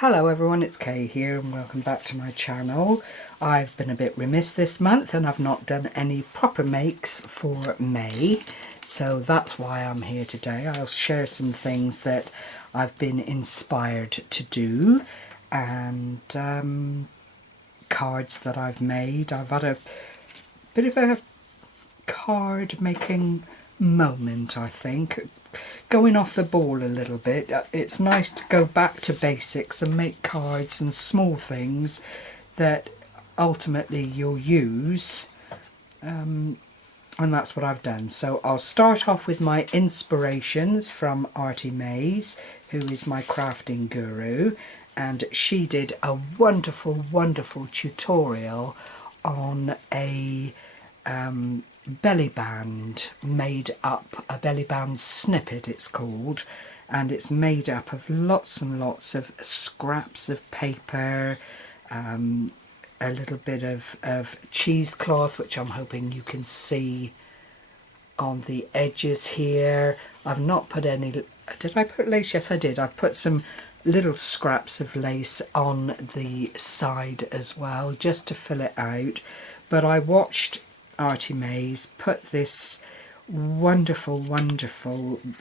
Hello everyone, it's Kay here and welcome back to my channel. I've been a bit remiss this month and I've not done any proper makes for May, so that's why I'm here today. I'll share some things that I've been inspired to do and cards that I've made. I've had a bit of a card making moment, I think. Going off the ball a little bit. It's nice to go back to basics and make cards and small things that ultimately you'll use, and that's what I've done. So I'll start off with my inspirations from Artymaze, who is my crafting guru, and she did a wonderful tutorial on a belly band made up, a belly band snippet it's called, and it's made up of lots and lots of scraps of paper, a little bit of cheesecloth, which I'm hoping you can see on the edges here. I've not put any, did I put lace? Yes I did. I've put some little scraps of lace on the side as well, just to fill it out. But I watched Artymaze put this wonderful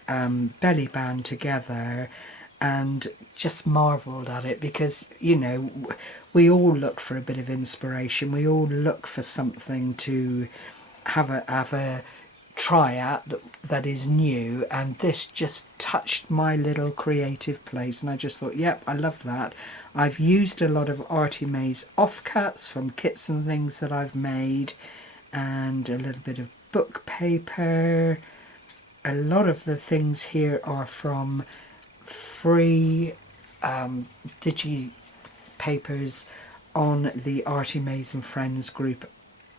belly band together and just marvelled at it, because you know, we all look for a bit of inspiration, we all look for something to have a try at that is new, and this just touched my little creative place and I just thought, yep, I love that. I've used a lot of Artymaze offcuts from kits and things that I've made, and a little bit of book paper. A lot of the things here are from free digi papers on the Artymaze and Friends group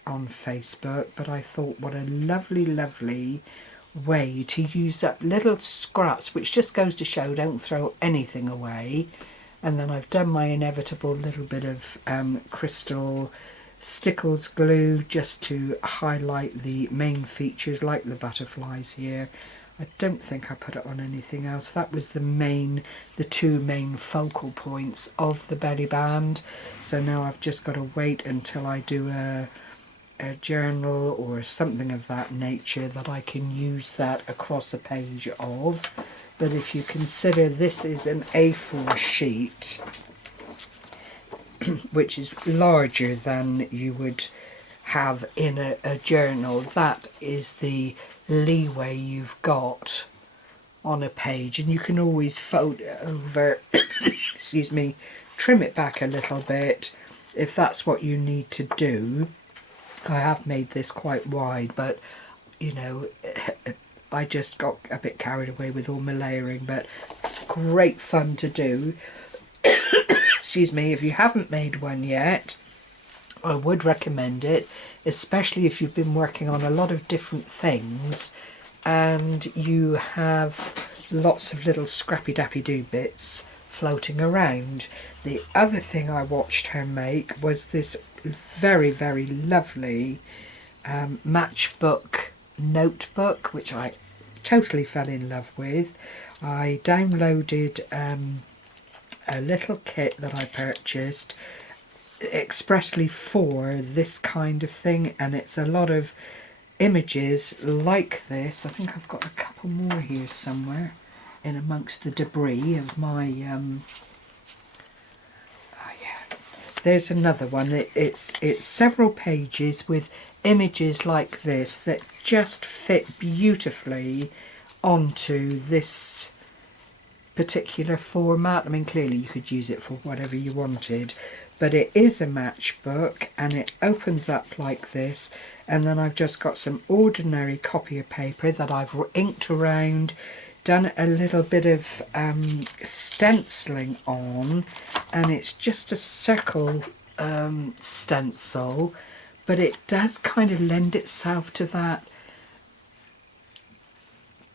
on Facebook, but I thought what a lovely way to use up little scraps, which just goes to show don't throw anything away. And then I've done my inevitable little bit of crystal Stickles glue just to highlight the main features, like the butterflies here. I don't think I put it on anything else. That was the two main focal points of the belly band. So now I've just got to wait until I do a journal or something of that nature that I can use that across a page of. But if you consider this is an A4 sheet, which is larger than you would have in a journal, that is the leeway you've got on a page, and you can always fold it over excuse me, trim it back a little bit if that's what you need to do. I have made this quite wide, but you know, I just got a bit carried away with all my layering, but great fun to do. Excuse me, if you haven't made one yet, I would recommend it, especially if you've been working on a lot of different things and you have lots of little scrappy dappy do bits floating around. The other thing I watched her make was this very lovely matchbook notebook, which I totally fell in love with. I downloaded a little kit that I purchased expressly for this kind of thing, and it's a lot of images like this. I think I've got a couple more here somewhere in amongst the debris of my oh yeah, there's another one. It's several pages with images like this that just fit beautifully onto this particular format. I mean, clearly you could use it for whatever you wanted, but it is a matchbook and it opens up like this, and then I've just got some ordinary copy of paper that I've inked around, done a little bit of stenciling on, and it's just a circle stencil, but it does kind of lend itself to that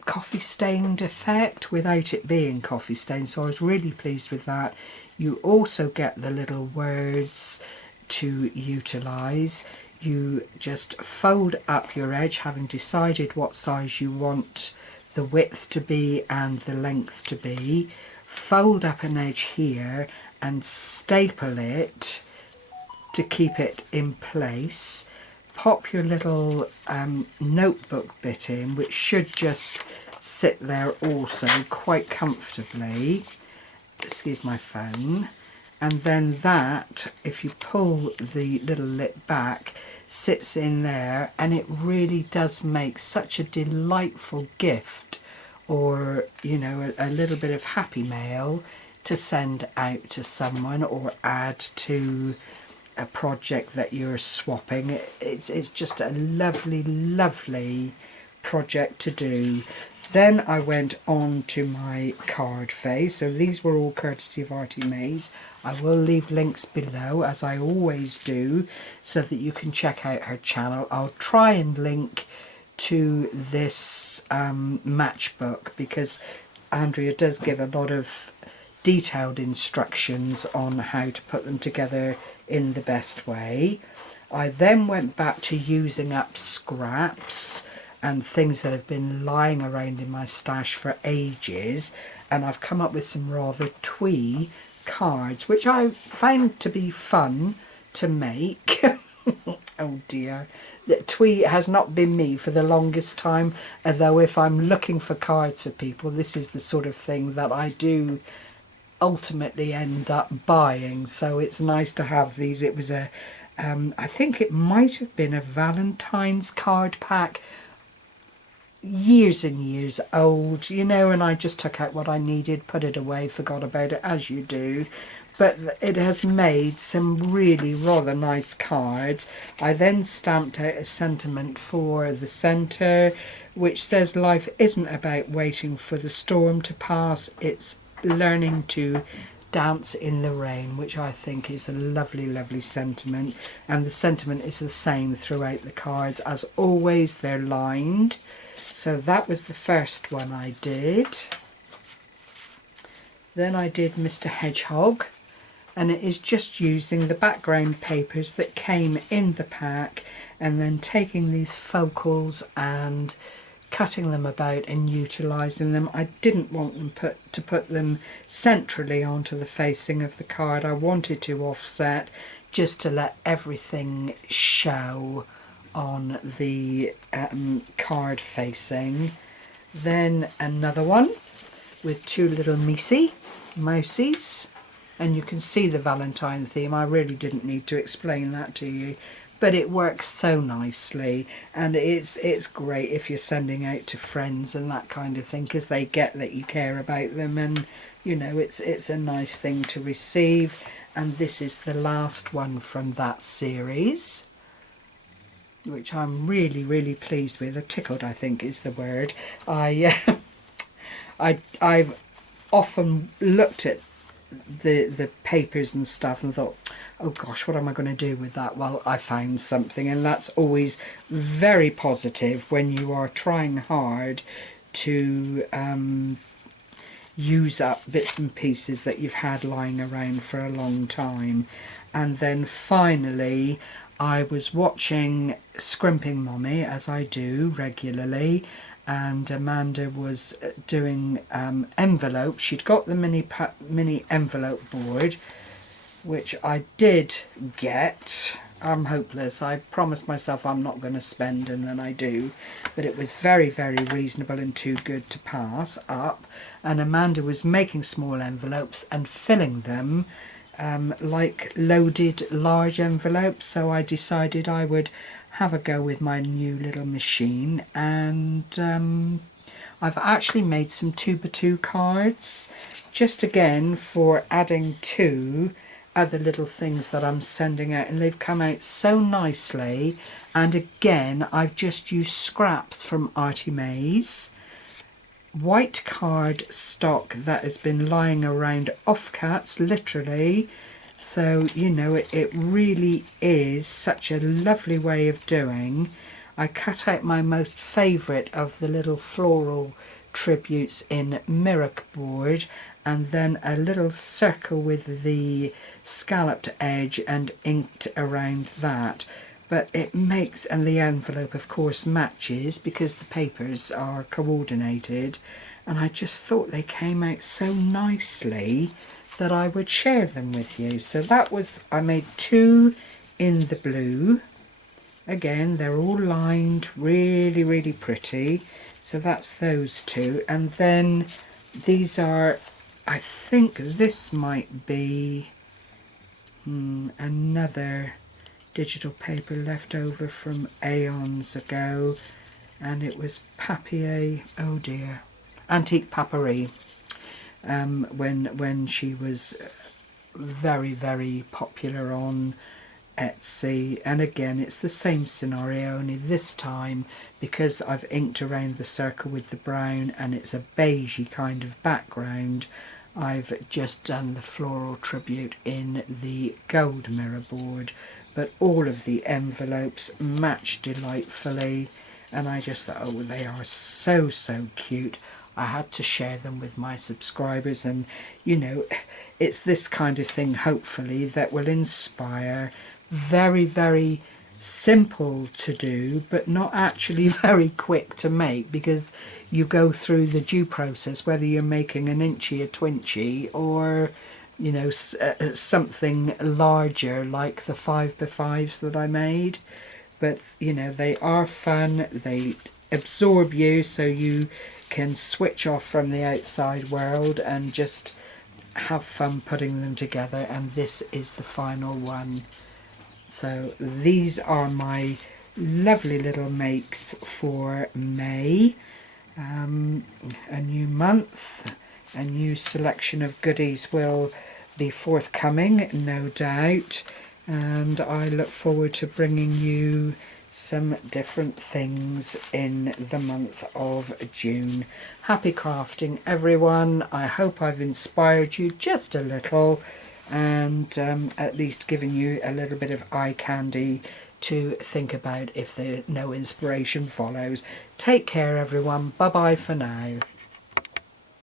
coffee stained effect without it being coffee stained, so I was really pleased with that. You also get the little words to utilise. You just fold up your edge, having decided what size you want the width to be and the length to be. Fold up an edge here and staple it to keep it in place. Pop your little notebook bit in, which should just sit there also quite comfortably. Excuse my phone. And then that, if you pull the little lip back, sits in there, and it really does make such a delightful gift, or, you know, a little bit of happy mail to send out to someone or add to a project that you're swapping. It's just a lovely, lovely project to do. Then I went on to my card face. So these were all courtesy of Artymaze. I will leave links below, as I always do, so that you can check out her channel. I'll try and link to this matchbook, because Andrea does give a lot of detailed instructions on how to put them together in the best way. I then went back to using up scraps and things that have been lying around in my stash for ages, and I've come up with some rather twee cards, which I found to be fun to make. Oh dear, the twee has not been me for the longest time, although if I'm looking for cards for people, this is the sort of thing that I do ultimately end up buying. So it's nice to have these. It was a I think it might have been a Valentine's card pack, years and years old, you know, and I just took out what I needed, put it away, forgot about it, as you do. But it has made some really rather nice cards. I then stamped out a sentiment for the centre, which says life isn't about waiting for the storm to pass, it's learning to dance in the rain, which I think is a lovely, lovely sentiment. And the sentiment is the same throughout the cards. As always, they're lined. So that was the first one I did. Then I did Mr. Hedgehog, and it is just using the background papers that came in the pack, and then taking these focals and cutting them about and utilising them. I didn't want them to put them centrally onto the facing of the card. I wanted to offset, just to let everything show on the card facing. Then another one with two little mousies, and you can see the Valentine theme. I really didn't need to explain that to you, but it works so nicely, and it's great if you're sending out to friends and that kind of thing, because they get that you care about them, and you know, it's a nice thing to receive. And this is the last one from that series, which I'm really, really pleased with. Tickled, I think, is the word. I've often looked at the papers and stuff and thought, oh gosh, what am I going to do with that? Well, I found something, and that's always very positive when you are trying hard to use up bits and pieces that you've had lying around for a long time. And then finally, I was watching Scrimpingmommy, as I do regularly, and Amanda was doing envelopes. She'd got the mini envelope board, which I did get. I'm hopeless. I promised myself I'm not going to spend, and then I do. But it was very, very reasonable and too good to pass up. And Amanda was making small envelopes and filling them like loaded large envelopes. So I decided I would have a go with my new little machine, and I've actually made some 2x2 cards, just again for adding to other little things that I'm sending out, and they've come out so nicely. And again, I've just used scraps from Artymaze, white card stock that has been lying around, offcuts literally. So, you know, it really is such a lovely way of doing. I cut out my most favourite of the little floral tributes in Mirror board, and then a little circle with the scalloped edge and inked around that. But it makes, and the envelope of course matches because the papers are coordinated, and I just thought they came out so nicely that I would share them with you. So that was, I made 2 in the blue. Again, they're all lined, really, really pretty. So that's those 2. And then these are, I think this might be another digital paper left over from aeons ago. And it was papier, oh dear, antique papery. When she was very, very popular on Etsy. And again, it's the same scenario, only this time, because I've inked around the circle with the brown and it's a beigey kind of background, I've just done the floral tribute in the gold mirror board. But all of the envelopes match delightfully, and I just thought, oh, they are so, so cute. I had to share them with my subscribers, and you know, it's this kind of thing, hopefully, that will inspire. Very, very simple to do, but not actually very quick to make, because you go through the due process, whether you're making an inchy, a twinchy, or you know, something larger like the 5x5s that I made. But you know, they are fun, they absorb you, so you can switch off from the outside world and just have fun putting them together. And this is the final one. So these are my lovely little makes for May. A new month, a new selection of goodies will be forthcoming, no doubt, and I look forward to bringing you some different things in the month of June. Happy crafting, everyone. I hope I've inspired you just a little, and at least given you a little bit of eye candy to think about if no inspiration follows. Take care, everyone. Bye bye for now.